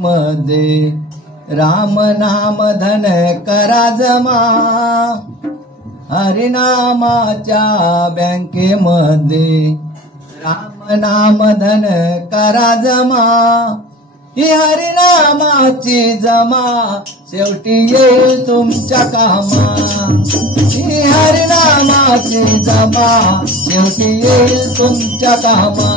मध्ये राम नाम धन करा जमा, हरिनामाच्या बँकेमध्ये राम नाम धन करा जमा, ही हरिनामाची जमा शेवटी येईल तुमच्या कामा, ही हरिनामाची जमा शेवटी येईल तुमच्या कामा,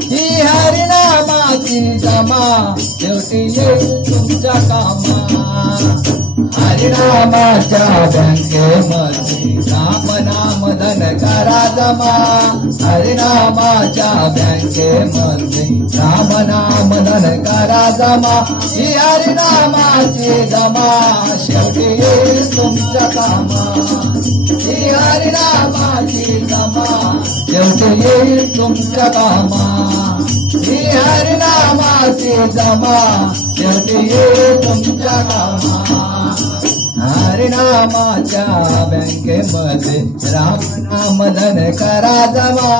ही हरिनामाची जमा शेवटी येईल तुमच्या कामा, हरिनामाच्या बँकेमध्ये राम नाम धन करा जमा, हरिनामाच्या बँकेमध्ये राम नाम धन करा जमा, ही हरिनामाची जमा शेवटी येईल तुमच्या कामा, ही हरिनामाची जमा शेवटी येईल तुमच्या कामा, ही हरिनामाची जमा शेवटी येईल तुमच्या कामा, हरिनामाच्या बँकेमध्ये राम नाम धन करा जमा,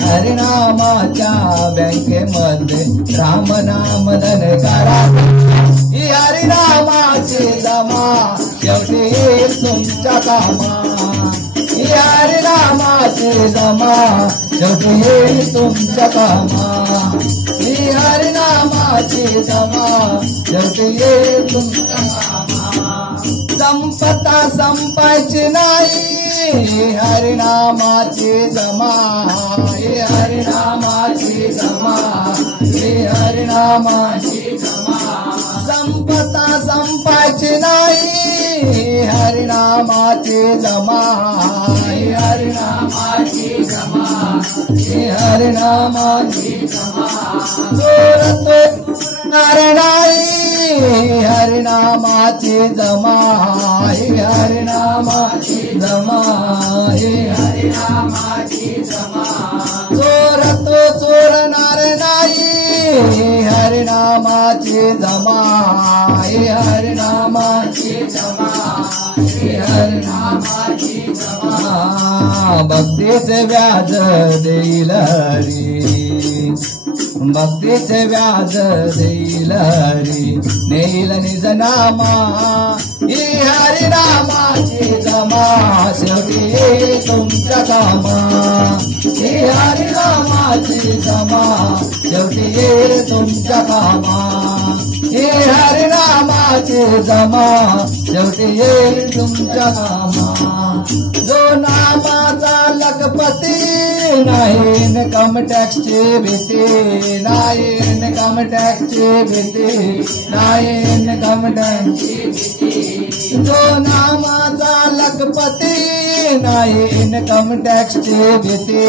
हरिनामाच्या बँकेमध्ये राम नाम धन करा जमा, ही हरिनामाची जमा शेवटी येईल तुमच्या कामा, ही हरिनामाची जमा शेवटी येईल तुमच्या कामा, ही हरिनामाची जमा शेवटी येईल तुमच्या कामा, संपता संपायची नाही हरिनामाची जमा, ही हरिनामाची जमा, ही हरिनामाची जमा, संपता संपायची नाही हरिनामाची जमा, ही हरिनामाची जमा, ही हरिनामाची जमा, चोर तो नाही हरिनामाची जमा, ही हरिनामाची जमा, ही हरिनामाची जमा, चोर तो चोरणार नाही हरिनामाची जमा, ही हरिनामाची जमा, ही हरिनामाची जमा, भक्तीचे व्याज देईल हरी, भक्तीचे व्याज देईल हरी, नेईल निज नामा, ही हरिनामाची जमा शेवटी येईल तुमच्या कामा, ही हरिनामाची जमा शेवटी येईल तुमच्या कामा, ही हरिनामाची जमा शेवटी येईल तुमच्या कामा, जो नामाचा लखपती नाही इन्कम टॅक्सची भीती, नाही इन्कम टॅक्सची भीती, नाही इन्कम टॅक्सची भीती, जो नामाचा लखपती नाही इन्कम टॅक्सची भीती,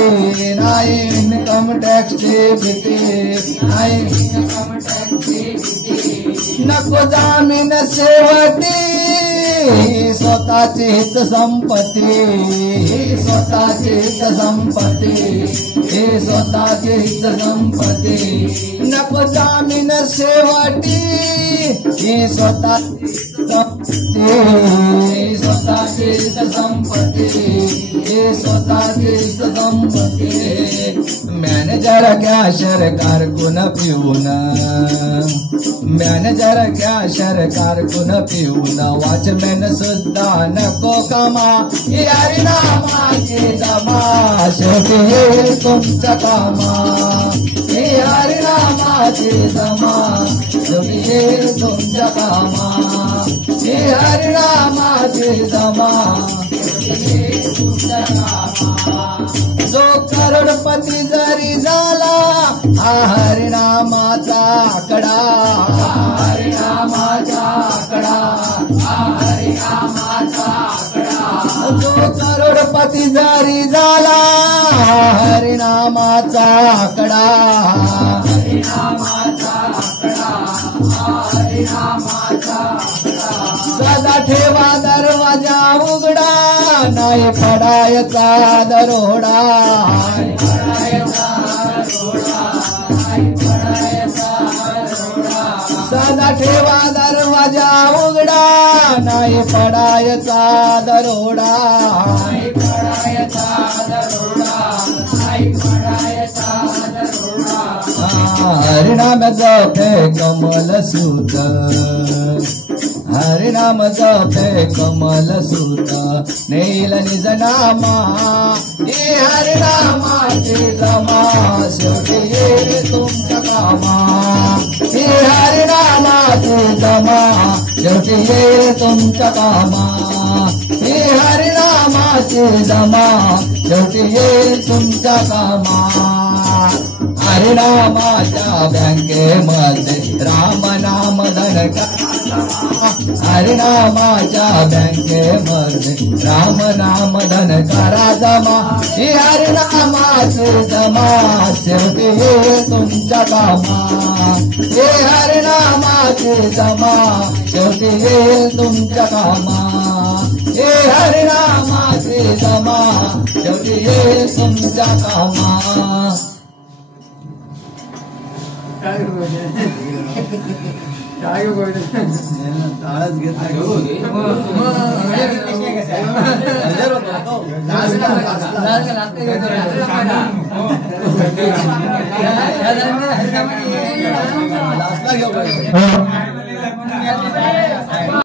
नाही इन्कम टॅक्सची भीती, नाही इन्कम टॅक्सची भीती, नको जामीन शेवटी स्वतःची हित संपत्ती, स्वतःची हित संपत्ती, हे स्वतःची हित संपत्ती, नको जामीन शेवटी ही स्वतःची संपत्ती, स्वतःची हित संपत्ती, हे स्वतःची हित संपत्ती, मॅनेजर कॅशर कारकुन पिऊन, मॅनेजर कॅशर कारकुन पिऊन, वॉचमॅन सुद्धा नको कामा, ही हरिनामाची जमा शेवटी येईल तुमच्या कामा, ही हरिनामाची जमा शेवटी येईल तुमच्या कामा, ही हरिनामाची जमा शेवटी येईल तुमच्या कामा, जो करोडपती जरी झाला हा हरिनामाचा आकडा, हरिनामाचा आकडा, हरिनामाचा आकडा, जो करोडपती जरी झाला हरिनामाचा आकडा, हरिनामाचा आकडा, हरिनामाचा आकडा, सदा ठेवा दरवाजा उघडा, नाही पडायचा दरोडा, नाही पडायचा दरोडा, नाही पडायचा दरोडा, सदा ठेवा दरवाजा उघडा, नाही पडायचा दरोडा, नाही पडायचा दरोडा, नाही पडायचा दरोडा, हरिनाम जपे कमल सूत हरिनाम जपे कमल सूत नेल निज नामा हे हरिनामाचे जमा शेवटी येईल तुमच्या कामा हे हरिनामाचे जमा शेवटी येईल तुमच्या कामा हे हरिनामाचे जमा शेवटी येईल तुमच्या कामा हरिनामाच्या बँकेमध्ये राम नाम धन हरिनामाच्या बँकेमध्ये राम नाम धन करा जमा हे हरिनामाचे जमा शेवटी येईल तुमच्या कामा हे हरिनामाचे जमा शेवटी येईल तुमच्या कामा हे हरिनामाचे जमा शेवटी येईल तुमच्या कामा टाळच घेत लास्टला घेऊ